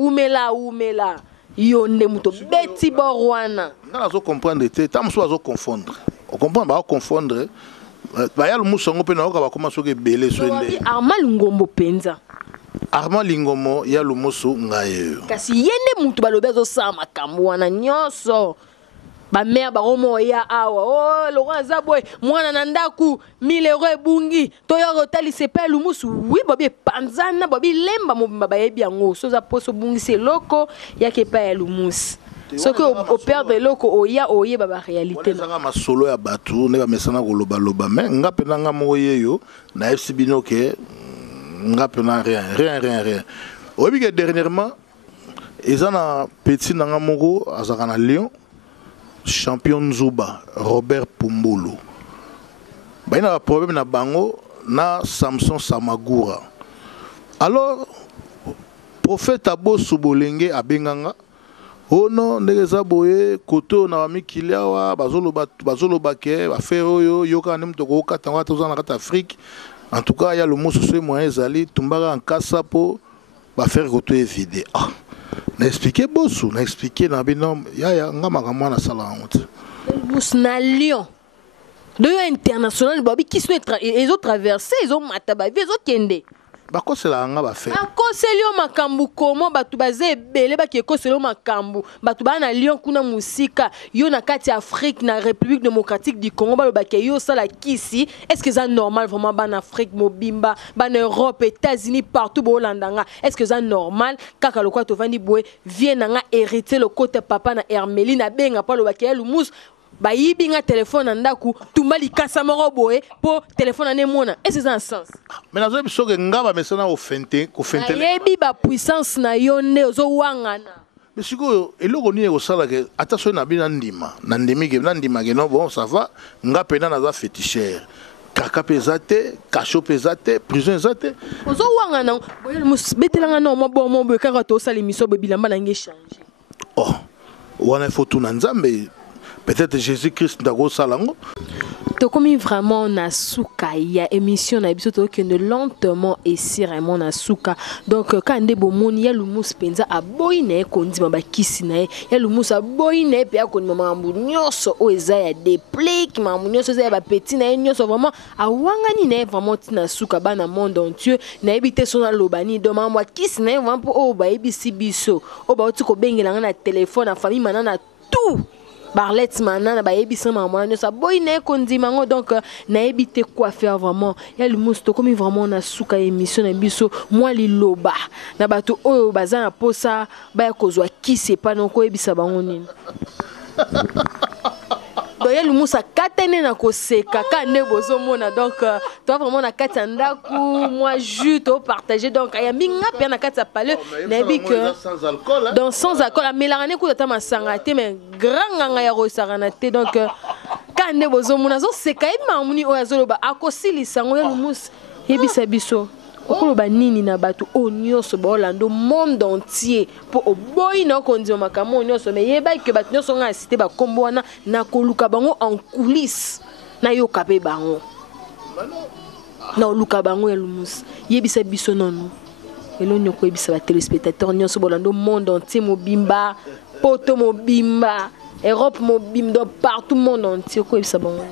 yo nde muto beti borwana ngala zo comprendre te tamso zo confondre on comprend ba confondre ba ya lumusongo pe na oka ba koma soke belé so nde Armand Lingombo penza Armand Lingombo ya lumusu ngaye kasi yende mutu balobe zo sa makambo wana nyoso ba mère ba romo ya awa oh Laurent Zaboy mwana na ndaku 1000 € ebungi to yo rotali sepa lumusu oui babi panzana babi lemba mobimba ba yebi yango so za poso bungi se loko yake pa ya lumusu ce que au perdre loko oya oye ba réalité na ma solo ya batu ne ba mesana ko loba mais ngape na nga moye yo na FC Bino ke ngape na rien obi que dernièrement ezana petit na nga moko azaka na Lyon champion Zuba Robert Pumbulu baina ba problème na bango na Samson Samagura alors prophète Abosu Bolenge abenganga ono ndeza boye koto na bamikiliawa bazoloba ke ba faire oyo yoka nemto ko katanga tozana kata Afrique en tout cas il y a le mot sur moyen ezali tumbaka en kasa po ba faire koto éviter na expliquer bosu na expliquer na binom ya ngama mwana sala honte bus na Lyon de international babi qui sont ils ont traversé ils ont mataba ils ont kende bakosela nga ba faire bakoselio makambu komo batu baze ebele bakekoselo makambu batu bana Lyon kuna musika yo na kati Afrique na République démocratique du Congo balobake yo sala kisi est-ce que c'est normal vraiment bana Afrique mobimba bana Europe États-Unis partout bolandanga est-ce que c'est normal kaka lokwa to vandi boye vient nga hériter le côté papa na Hermeline benga pa lobake ya lumus ba yibinga téléphone ndaku tumali kasa moko boye po téléphone ane mona et c'est un sens mais nazo biso ke ngaba mesana ko fente yebi ba puissance na yonde ozo wangana mais siko eloko ni ko sala ke attention na bina ndima na ndimi ke na ndima ke no bon ça va ngapena na za féticheur kaka pesate kacho pesate prison pesate ozo wangana boye betelanga no mo boye kaka to sala miso be bilamba na nge changer oh wana faut tout na nzambe. Peut-être Jésus-Christ d'ago salango. Tokomi vraiment na suka ya émission na biso to kende lentement et sérieusement na suka donc quand ndebo moni ya lumus penza aboyine kondima bakisi na ya lumus aboyine pe akoni mambu nyoso o eza ya déplique mambu nyoso eza ya ba petit na nyoso vraiment awangani na vraiment na suka bana monde entier na ebité sona lobani do mambu kisi na vraiment o ba ebisi biso o ba otiko bengela na téléphone na famille manana tout Barlette manana ba yebisa maman no sa boy ne kondima ngo donc na ebité quoi faire vraiment ya le musto comme vraiment na suka émission na biso moi li loba na bato oyo bazana posa ba ya kozwa kisi pa noko ebisa bango nini donc ya le musa katene na koseka ka ne bozo mona donc toi vraiment na kati ndaku moi jus to partager donc ya minga pe na kati parler na bi que donc sans alcool la mélangane ko ta masanga te mais grand nganga ya rosarana te donc ka ne bozo mona zo seka e mamuni o azoloba akosili sango ya le mus ebisa biso okoloba nini na bato onyoso bolando monde entier po oboyi na kondi makamo onyoso mais yeba ke bato nyonso nga cité ba kombo wana na koluka bango en coulisses na yoka pe bango na luka bango ya lumus yebisa biso nono elonyo ko yebisa ba téléspectateurs nyonso bolando monde entier mobimba poto mobimba Europe mobimba partout monde entier ko yebisa bango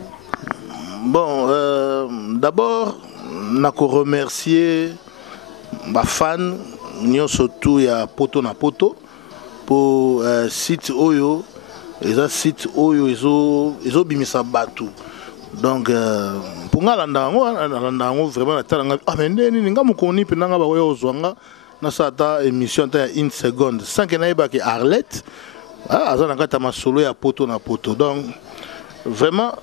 Bon, d'abord, je remercier ma fan, surtout ya poto na poto pour site Oyo, et un site Oyo ils ont bimisa batu. Donc pour nga landango vraiment la talanga ah mais nini nga mukoni pe nga ba oyo zwanga na sata émission ta une seconde sans que na ba ki Arlette ah azana kata masolo ya poto na poto. Donc vraiment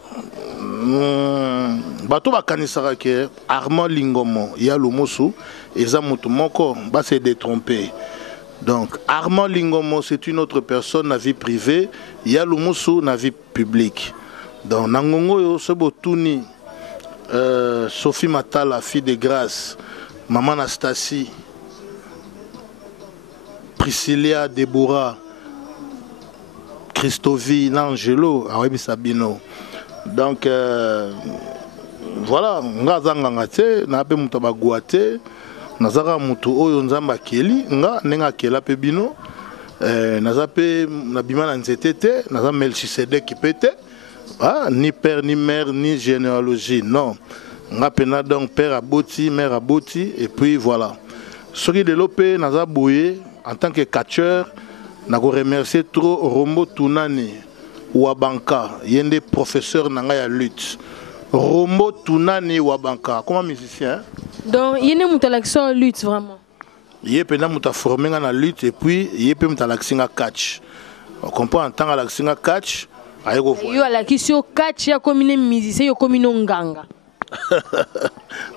bato bakanisaka ke Armand Lingomo ya Lumosu eza mutu moko ba se détromper. Donc Armand Lingomo c'est une autre personne na vie privée, ya Lumosu na vie publique. Donc nangongo yo sebo tuni Sophie Matala, fille de grâce, maman Anastasie, Priscilla, Deborah, Christovi, Angelo, Awebi Sabino. Donc voilà, nga zanga te na pe mutu bagwate nazaka mutu oyo nzamba keli nga nenga kela pe bino naza pe na bima na nzete te naza Melchisedek pete ah ni père ni mère ni généalogie non nga pena donc père aboti mère aboti et puis voilà soki de lopé naza boye en tant que catcheur na ko remercier trop Rombo Tunani Wabanka yende professeur nanga ya lutte Rombo Tunani Wabanka comme musicien. Donc yene mutalakso lutte vraiment. Yé pena muta formé na lutte et puis yé pe mutalaksinga catch. On comprend en tant que laksinga catch ayeko yo alakisio catch ya komine musicien yo komino nganga.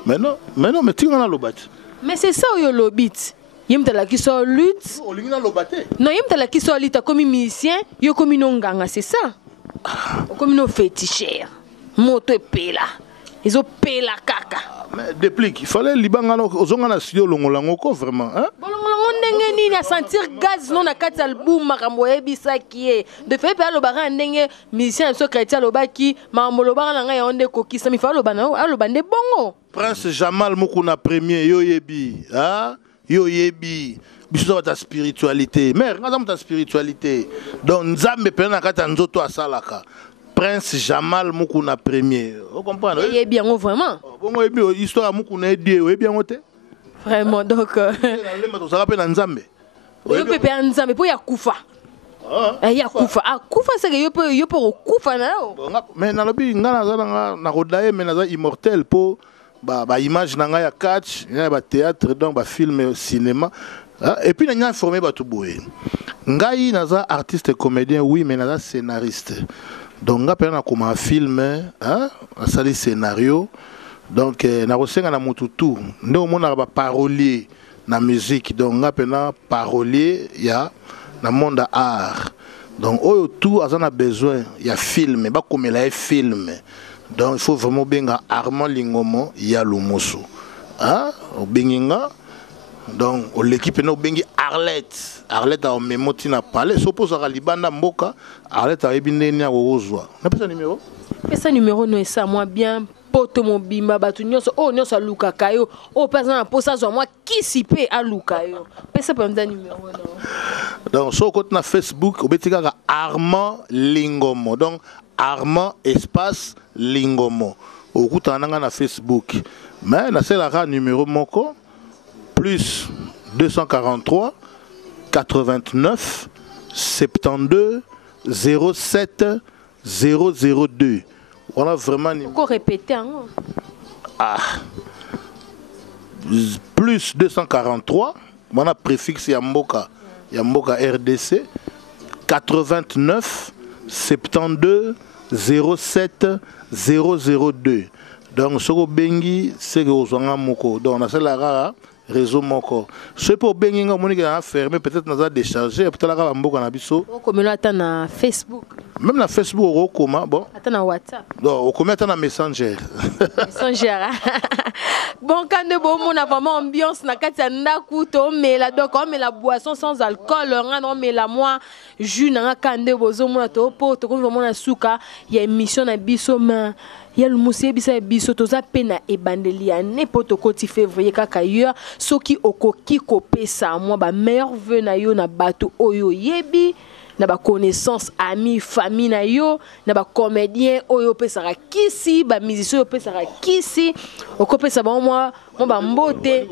mais non tinga na lobati. Mais c'est ça yo lobit. Yem talakisio lutte. O lingina lobate. Non yem talakisio lutte comme musicien yo komino nganga c'est ça. Komino féticheur. Moto pela. Ils ont pela kaka. Mais déplique, il fallait libanga ozonga na studio longolangoko vraiment hein. Bolongolongo ndenge ni na sentir gaz non na kati album makambo ebisa ki de fait pa lobara ndenge musicien so chrétien lobaki makambo lobara na ngai onde kokisa mi fa lobana aloba nde bongo. Prince Jamal Mukuna premier yo yebi hein yo yebi biso ta spiritualité mère ngaza ta spiritualité donc nzambe pe na kati nzoto asalaka. Prince Jamal Mukuna premier. Vous comprenez? Il est bien vraiment. Bon, histoire Mukuna est bien ôté. Vraiment donc. Ça rappelle Nzambe. Yo pepe Nzambe pour ya kufa. Ah ya kufa. Ah kufa c'est que yo peut kufa na yo. Mais na lobi ngana na rodaye mais na immortel pour ba image na nga ya catch, ya ba théâtre donc ba film cinéma. Et puis na informé ba tout boye. Ngai naza artiste comédien oui mais naza scénariste. Donc nga pena comme un film hein ça les scénario donc na rosenga na mututu ndo mona ba parolier na musique donc nga pena parolier ya na monde art donc oyo tout azana besoin ya film ba comme la film donc il faut vraiment benga Armand Lingomo ya Lumosu hein benginga donc l'équipe no bengi Arlette a memoti na palais suppose à libanda mboka Arlette a ebindeni ya ozwa na pesa numéro no esa moi bien poto mobimba batu nyonso o nyonso aluka kayo o pesa na posa zo moi kisipe aluka yo pesa penda numéro non donc so côté na Facebook obetika Armand Lingomo donc Armand espace Lingomo okutana na Facebook mais na c'est la numéro moko plus 243 89 72 07 002. On a vraiment encore répété hein? Ah. Plus 243 on a préfixe Yamboka RDC 89 72 07 002. Donc ce que bengi c'est que ozanga moko donc on a celle-là réseau moko c'est pour benginga monique a fermé peut-être nous a déchargé peut-être la mboka na biso comme là ta na Facebook même na Facebook au comment bon ata na WhatsApp donc au comment ata na Messenger bon quand de bon on a vraiment ambiance na kati ya ndaku to mais la donc on met la boisson sans alcool on met la moi jus na kande bozo mona to po to comme vraiment na suka ya émission na biso ma ya lumusie bisa biso toza pena ebandeli ya n'importe koti février kaka yo soki okoki kopesa moi ba meilleur vœu na yo na bato oyo yebi na ba connaissance amis famille na yo na ba comédien oyo pesaka kisi ba musicien oyo pesaka kisi okopesa ba moi ba mbote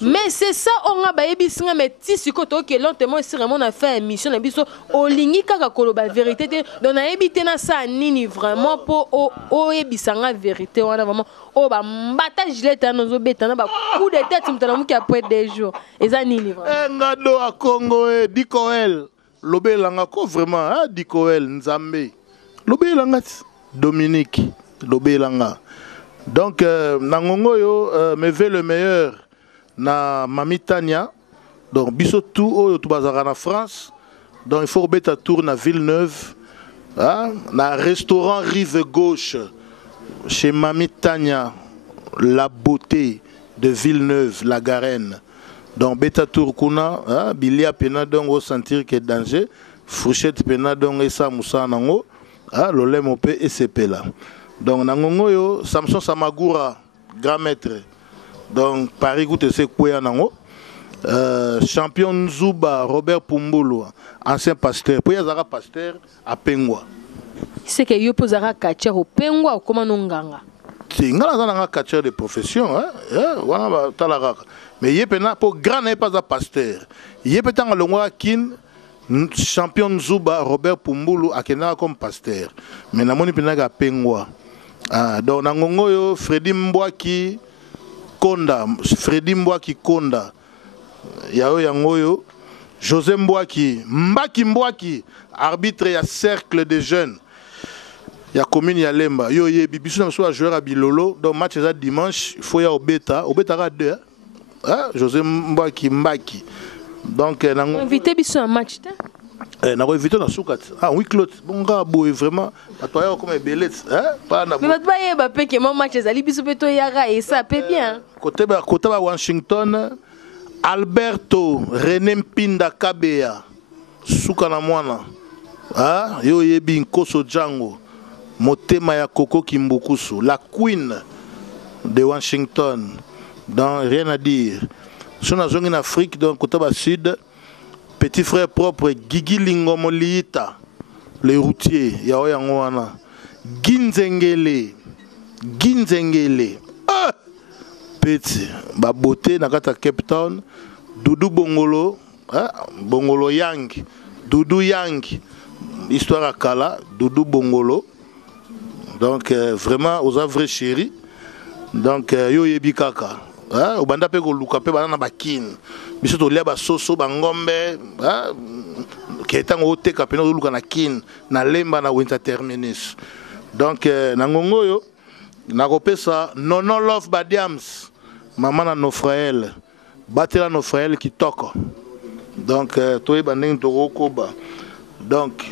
mais c'est ça on a ba yebisinga mais ti sikoto ke lentement si vraiment na fait émission na biso olingi kaka koloba vérité te donc na yebite na ça nini vraiment pour o yebisanga vérité wana vraiment o ba mbata gilette nozo beta na ba coup de tête mutana muki après des jours eza nini vraiment ngado a Congo Dikoel lobelanga ko vraiment Dikoel Nzambe lobelanga Dominique lobelanga donc nangongo yo me veut le meilleur na Mami Tania donc biso tout oyo to bazara na France donc il faut beta tour na Villeneuve na restaurant Rive Gauche chez Mami Tania la beauté de Villeneuve la Garenne. Donc beta tour kuna bilia pena donc au sentir que danger fourchette pena donc et ça musa nango lolé mopé et CP là. Donc nangongo yo Samson Samagura grand maître. Donc Paris goûte c'est quoi nango champion Nzuba Robert Pumbulu ancien pasteur. Pour yazara pasteur à Pengwa. C'est que yo posera catcher au Pengwa ou comment nganga. C'est un catcher de profession wana talaraka. Mais il y a pour grand n'est pas un pasteur. Il y a peut-être un longwa kin champion Nzuba Robert Pumbulu akena comme pasteur. Mais na moni penaga Pengwa. Donc nangongo yo Freddy Mbwaki Konda, Freddy Mbwaki Konda. Yao yangoyo José Mbwaki, Mbwaki arbitre ya cercle des jeunes. Il y a commune ya Lemba. Yo yebi bisu na so joueur à Bilolo. Donc match est dimanche, il faut y a Obeta ra 2. José Mbwaki. Donc invité biso un match ta. Na invité na soukat. Oui Claude. Bon gars boy vraiment atoya comme belette pas na. Mais ba yeba pe que mon match ezali biso pe to yara et ça peut bien. Côté ba Washington Alberto René Mpinda Kabea suka na mwana. Yo yebi Nkoso Django. Motema ya Coco Kimbukusu, la queen de Washington. Donc rien à dire. Si on a en Afrique, donc côté sud, petit frère propre Gigi Lingomo Liita, les routiers, Yao Yangwana, Ginzengele, petit, ba beauté nakata Cape Town, Doudou Bongolo, Bongolo Yang, Doudou Yang, histoire à Kala, Doudou Bongolo. Donc vraiment aux vrais chéris. Donc yo yebi kaka. Au banda pe ko luka pe bana na bakin. Biso to lia ba soso bangombe, ke tango ote ka pe no luka na kin na lemba na winter terminus. Donc na ngongo yo na kopesa Nono Love Badiams, maman na Nofrael. Batela Nofrael qui toko. Donc to yeba ndenge to koba. Donc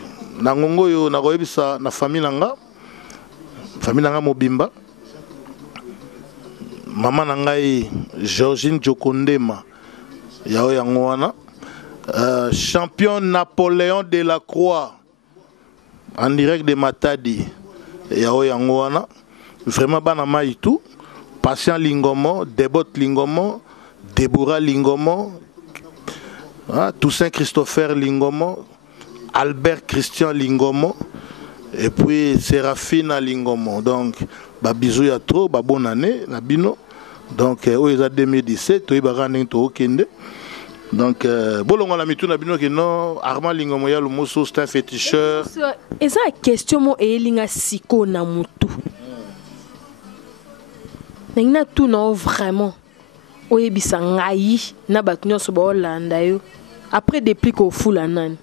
na ngongo yo na koyebisa na famille nanga. Famille nanga mobimba maman nangai Georgine Jokondema yao yango wana champion Napoléon de la Croix en direct de Matadi yao yango wana vraiment bana maitu Patient Lingomo Debot Lingomo Deborah Lingomo Toussaint Christopher Lingomo Albert Christian Lingomo et puis Séraphine Lingomo. Donc bisous ya trop bonne année na bino. Donc ils a 2017 to ibara ning to okende. Donc bolongo la mitu na bino que non Armand Lingomo ya le moso c'est un féticheur. Et ça question mo elinga siko na mutu. Ningna tout non vraiment. Oyebisa ngai na batu nyonso ba Hollanda yo. Après depuis ko fula nani.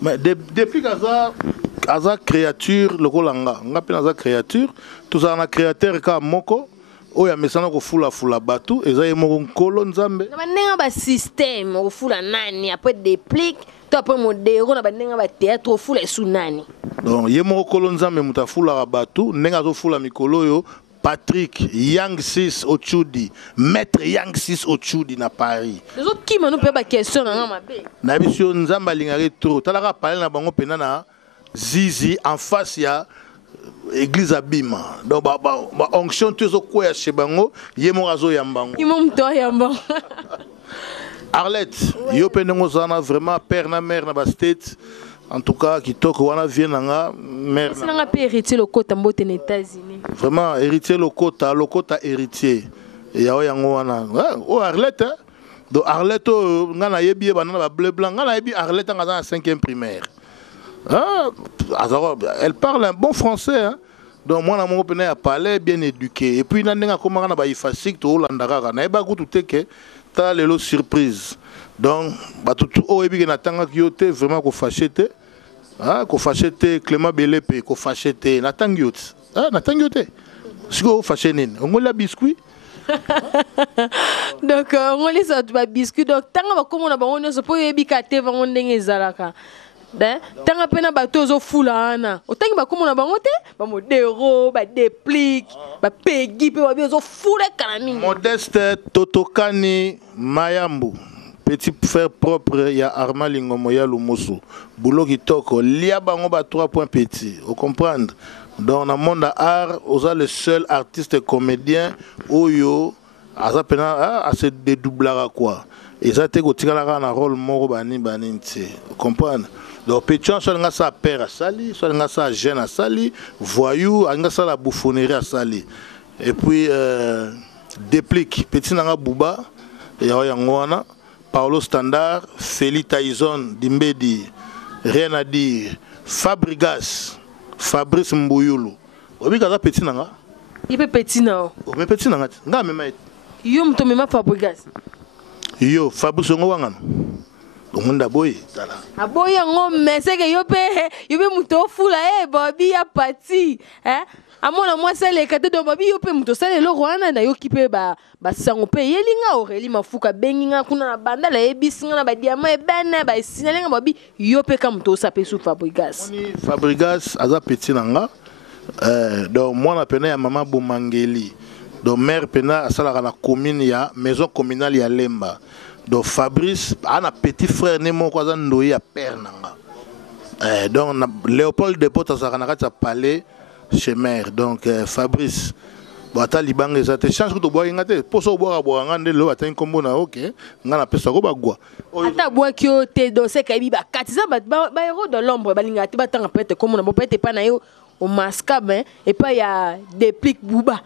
Mais depuis qu'Aza créature, le Kolanga, on appelle Aza créature, tout ça, on a créateur comme Moko, où il y a mes sangs qui fula batu, et ça y est mon colon Zambé. On a un système, on fula nani, après déplique, après mon déro, on a un théâtre, on fula sous nani. Donc, il y a mon colon Zambé, on a fula batu, n'enga zo fula mikolo yo. Patrick Yang 6 Ochudi, maître Yang 6 Ochudi na Paris. Les autres qui m'ont posé la question na mabe. Na biso nzamba lingare trop. Talaka parler na bango pena na Zizi en face ya église Abima. Donc ba onction tu zo quoi chez bango, yemo razo yambango. Yemo mto yambango. Arlette, yo penengo zana vraiment père na mère na ba state. En tout cas, qui toque wana vient nanga mère. C'est nanga pe héritier le côté mbote aux États-Unis. Vraiment héritier le quota héritier. Et ya yango wana. Oh Arlette hein. Donc Arlette ngana yebi banana ba bleu blanc, ngana yebi Arlette ngana en 5e primaire. Ah, elle parle un bon français hein. Donc moi na mon pene a parlé bien éduqué et puis nandenga komanga na ba ifasik to landaka na eba kutu teke ta lelo surprise. Donc batutu o yebi na tanga kyote vraiment ko fâché. Ah, ko fâché Clément Belepe, ko fâché na tangiote. Ah, na tangiote. Siko fâché nini? On la biscuit. Donc on les a ba biscuit donc tanga ba komo na ba on se po yebi ka te va on ndenge zalaka. Tanga pena bato zo fula ana. Otangi ba komo na ba ngote, ba modero, ba déplique, ba pegi pe ba zo fula kana mingi. Modeste Totokani Mayambu. Petit frère propre, il y a Arma Lingomo, il y a Lumoso. Boulot qui toque, il y a 3 points petits. Vous comprenez? Dans le monde de l'art, vous êtes le seul artiste comédien où vous à se dédoubler à quoi. Et ça, c'est un rôle mort, vous comprenez? Donc, Pétion, soit un sa père à Sali, soit un sa jeune à Sali, voyou, un sa la bouffonnerie à Sali. Et puis, déplique, petit nanga Bouba, et Yangwana. Paulo Standard, Feli Tyson, Dimbedi, rien à dire. Fabrigas, Fabrice Mbouyulu. Obi kaza petit nanga? Il peut petit nanga. Obi petit nanga. Nga mema. Yo mto mema Fabrigas. Yo Fabrice ngo wangana. Ongonda boy tala. Aboya ngo mese ke yo pe mto fula Bobby ya parti. Amona moi c'est les cadeaux de Bobby yo pe mto sale lo rwana na yo kipe ba sango pe yelinga Aurélie Mafuka benginga kuna na banda la ebisinga na ba diamant ebena ba sinalenga Bobby yo pe ka mto sa pe sou Fabrigas. Fabrigas aza petit nanga. Donc moi na pena ya maman Bomangeli. Donc mère pena asala na commune ya maison communale ya Lemba. Donc Fabrice a un petit frère Nemo quoi ndoyi ya père nanga. Donc Léopold de Pota Zaranaka a parlé chez mère. Donc Fabrice bata libanga ça te change que to bois ngate poso bois bois ngande lo ata nkombo na OK ngana pesa ko bagwa ata bois kyo te do se kabi ba katiza ba héros de l'ombre balinga te batanga peut-être comme na peut-être pas na yo au mascabe et pas ya déplique Bouba.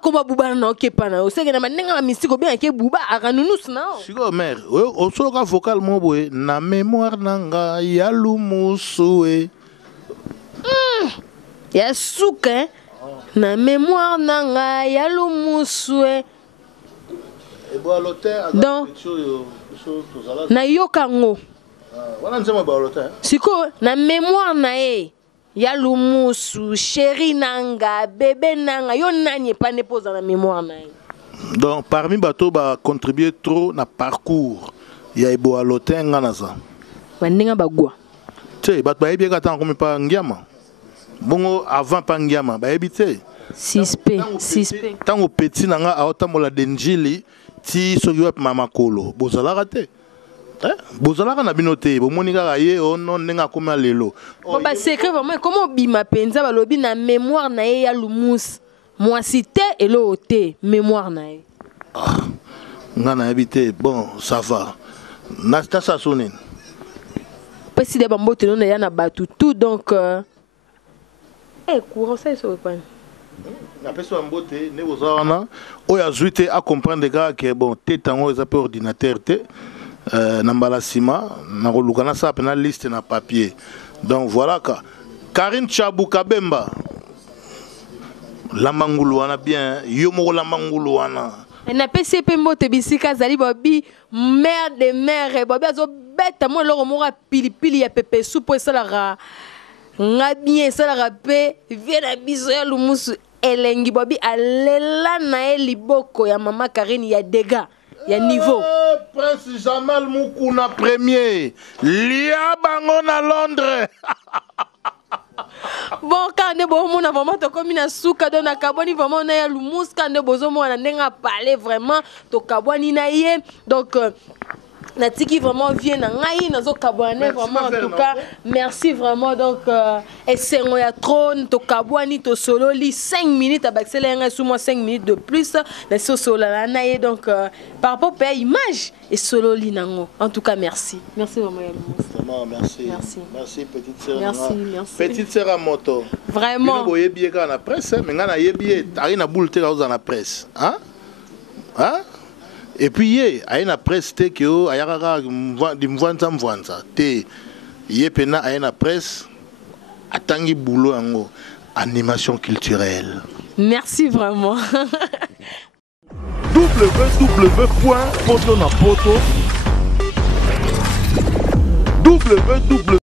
Comment Bouba na ok pas na o se na manenga mystique bien ke Bouba aranunus na o siko mère o solo ka vocal mo boy na mémoire nanga ya lumusuwe ya souka na mémoire nanga ya lumusuwe donc na yokango wana nzema ba lote siko na mémoire na ya lumusu chéri nanga bébé nanga yo nani pas ne pose na mémoire na donc parmi bato ba contribuer trop na parcours ya ebo alotin ngana za bandinga bagwa te bato ba yebi ka tan comme pa ngiama bongo avant pa ngiama ba yebi te 6P tango petit nanga aotamola denjili ti soki wa mama kolo bozala raté. Bozalaka na binote bo monika ye ono nenga koma lelo ba secret vraiment comment bima penza balobi na mémoire na ya lumus moi cité et l'autre mémoire na ngana habité bon ça va na ça sonne parce que bambo te na ya na batu tout donc courant ça se reprend na peso mbote ne bozana o ya zuite à comprendre gars que bon tétango ils appellent ordinateur té Nambala Sima, na ça na liste na papier. Donc voilà ka. Karine Chabou Kabemba. La manguluana bien, yomo la manguluana. Na PCP mbote bisika zali Bobby, mère de mère Bobby azo bête moi loro mora pili ya pepe soupe salara. Nga bien salara pe viena biso ya lumusu elengi Bobby alela na liboko ya mama Karine ya dégâts. Il y a niveau. Prince Jamal Moukouna premier. Lia bango na Londres. Bon, quand on bon, on a vraiment comme une souka dans la cabane, vraiment on a le mousse quand on a besoin on a parlé vraiment to cabane na yé. Donc Natiki vraiment vient ngai nazo kabwane vraiment en tout cas merci vraiment donc et c'est ya trône to kabwani to solo li 5 minutes abaxelenga sous moi 5 minutes de plus na solo la naie donc par rapport à image et solo li nango en tout cas merci vraiment merci petite sœur merci petite sœur à moto vraiment boye bien quand na presse mais ngana yebi ari na boule te dans la presse hein et puis il y a une presse qui est presse atangi boulot en animation culturelle. Merci vraiment. www.potonapoto